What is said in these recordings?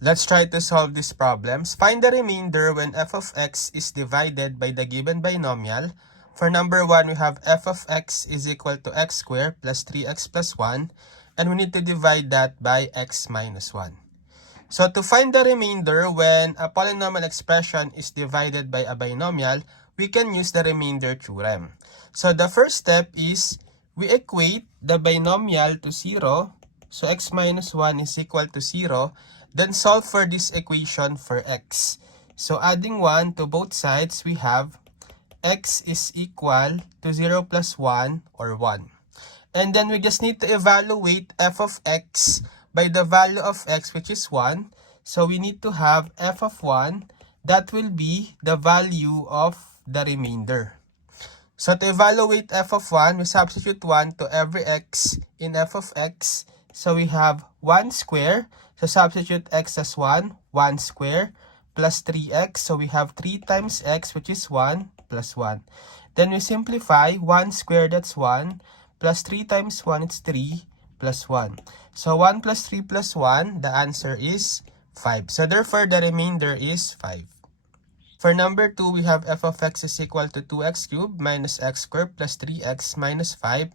Let's try to solve these problems. Find the remainder when f of x is divided by the given binomial. For number 1, we have f of x is equal to x squared plus 3x plus 1. And we need to divide that by x minus 1. So to find the remainder when a polynomial expression is divided by a binomial, we can use the remainder theorem. So the first step is we equate the binomial to 0. So x minus 1 is equal to 0. Then solve for this equation for x. So adding 1 to both sides, we have x is equal to 0 plus 1 or 1. And then we just need to evaluate f of x by the value of x, which is 1. So we need to have f of 1. That will be the value of the remainder. So to evaluate f of 1, we substitute 1 to every x in f of x. So we have 1 square. So substitute x as 1 square, plus 3x. So we have 3 times x, which is 1 plus 1. Then we simplify 1 square, that's 1. Plus 3 times 1, it's 3 plus 1. So 1 plus 3 plus 1, the answer is 5. So therefore, the remainder is 5. For number 2, we have f of x is equal to 2x cubed minus x squared plus 3x minus 5.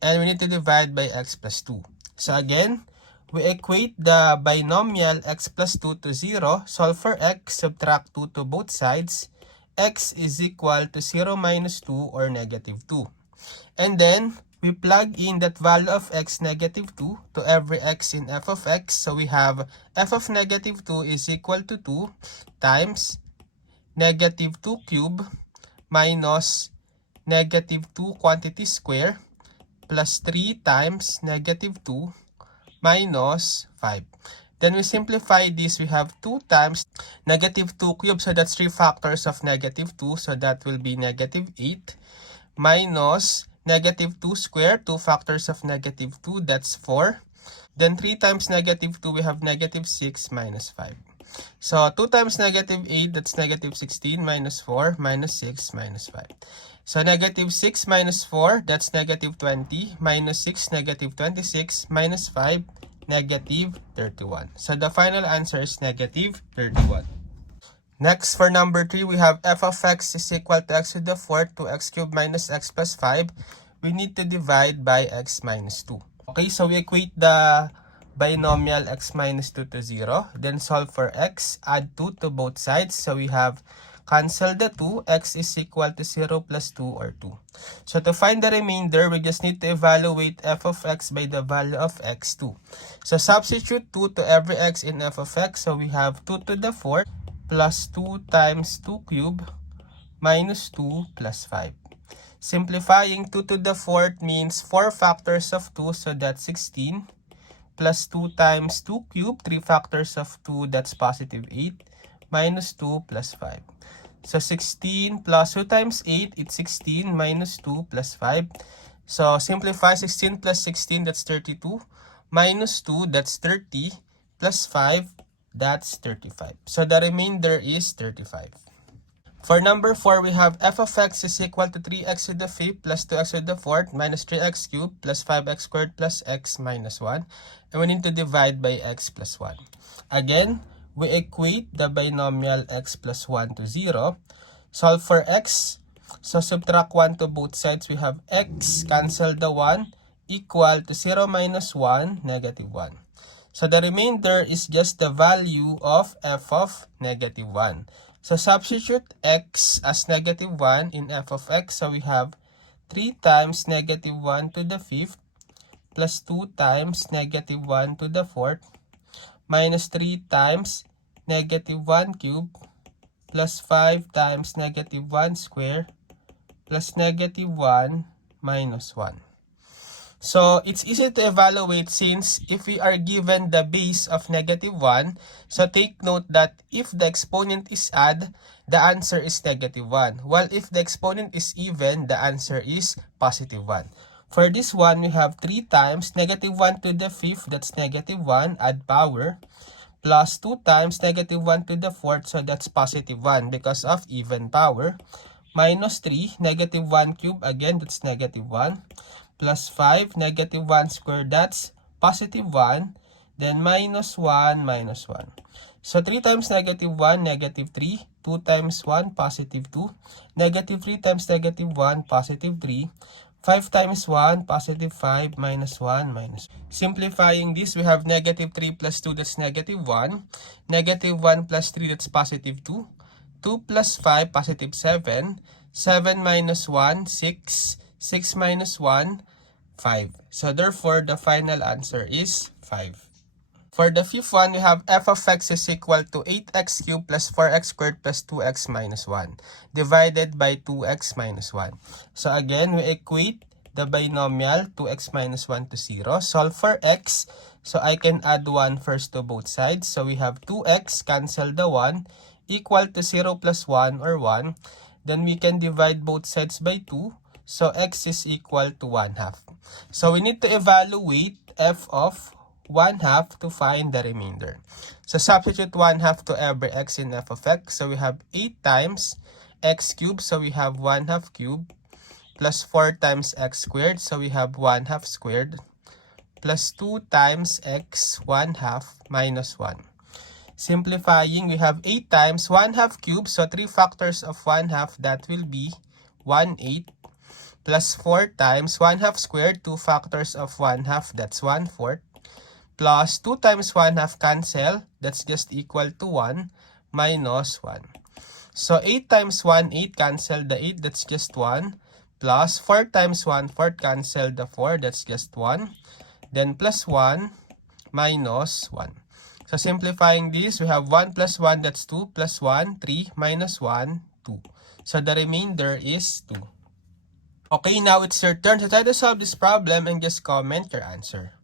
And we need to divide by x plus 2. So again, we equate the binomial x plus 2 to 0. Solve for x, subtract 2 to both sides. X is equal to 0 minus 2 or negative 2. And then, we plug in that value of x negative 2 to every x in f of x. So we have f of negative 2 is equal to 2 times negative 2 cube minus negative 2 quantity square plus 3 times negative 2 minus 5. Then we simplify this. We have 2 times negative 2 cube. So that's 3 factors of negative 2. So that will be negative 8 minus negative 2 squared, 2 factors of negative 2, that's 4. Then 3 times negative 2, we have negative 6 minus 5. So 2 times negative 8, that's negative 16 minus 4 minus 6 minus 5. So negative 6 minus 4, that's negative 20 minus 6, negative 26 minus 5, negative 31. So the final answer is negative 31. Next, for number 3, we have f of x is equal to x to the 4th to x cubed minus x plus 5. We need to divide by x minus 2. Okay, so we equate the binomial x minus 2 to 0. Then solve for x, add 2 to both sides. So we have cancel the 2, x is equal to 0 plus 2 or 2. So to find the remainder, we just need to evaluate f of x by the value of x2. So substitute 2 to every x in f of x. So we have 2 to the 4th. Plus 2 times 2 cube minus 2 plus 5. Simplifying 2 to the 4th means 4 factors of 2, so that's 16. Plus 2 times 2 cube, 3 factors of 2, that's positive 8. Minus 2 plus 5. So 16 plus 2 times 8, it's 16 minus 2 plus 5. So simplify 16 plus 16, that's 32. Minus 2, that's 30. Plus 5. That's 35. So the remainder is 35. For number 4, we have f of x is equal to 3x to the 5th plus 2x to the 4th minus 3x cubed plus 5x squared plus x minus 1. And we need to divide by x plus 1. Again, we equate the binomial x plus 1 to 0. Solve for x. So subtract 1 to both sides. We have x, cancel the 1, equal to 0 minus 1, negative 1. So the remainder is just the value of f of negative 1. So substitute x as negative 1 in f of x. So we have 3 times negative 1 to the 5th plus 2 times negative 1 to the 4th minus 3 times negative 1 cube plus 5 times negative 1 square plus negative 1 minus 1. So, it's easy to evaluate since if we are given the base of negative 1, so take note that if the exponent is odd, the answer is negative 1. While if the exponent is even, the answer is positive 1. For this one, we have 3 times negative 1 to the 5th, that's negative 1, add power, plus 2 times negative 1 to the 4th, so that's positive 1 because of even power, minus 3, negative 1 cube, again, that's negative 1, plus 5, negative 1 squared, that's positive 1. then minus 1, minus 1. So 3 times negative 1, negative 3. 2 times 1, positive 2. Negative 3 times negative 1, positive 3. 5 times 1, positive 5, minus 1, minus 1. Simplifying this, we have negative 3 plus 2, that's negative 1. Negative 1 plus 3, that's positive 2. 2 plus 5, positive 7. 7 minus 1, 6. 6 minus 1, 5. So therefore, the final answer is 5. For the fifth one, we have f of x is equal to 8x cubed plus 4x squared plus 2x minus 1 divided by 2x minus 1. So again, we equate the binomial 2x minus 1 to 0. Solve for x. So I can add 1 first to both sides. So we have 2x, cancel the 1, equal to 0 plus 1 or 1. Then we can divide both sides by 2. So x is equal to 1/2. So we need to evaluate f of 1/2 to find the remainder. So substitute 1/2 to every x in f of x. So we have 8 times x cubed. So we have 1/2 cubed plus 4 times x squared. So we have 1/2 squared plus 2 times x 1/2 minus 1. Simplifying, we have 8 times 1/2 cubed. So 3 factors of 1/2, that will be 1/8 plus 4 times 1/2 squared. 2 factors of 1/2, that's 1/4. Plus 2 times 1/2 cancel, that's just equal to 1 minus 1. So 8 times 1/8 cancel the 8, that's just 1. Plus 4 times 1/4 cancel the 4, that's just 1. Then plus 1 minus 1. So simplifying this, we have 1 plus 1, that's 2, plus 1, 3, minus 1, 2. So the remainder is 2. Okay, now it's your turn to try to solve this problem and just comment your answer.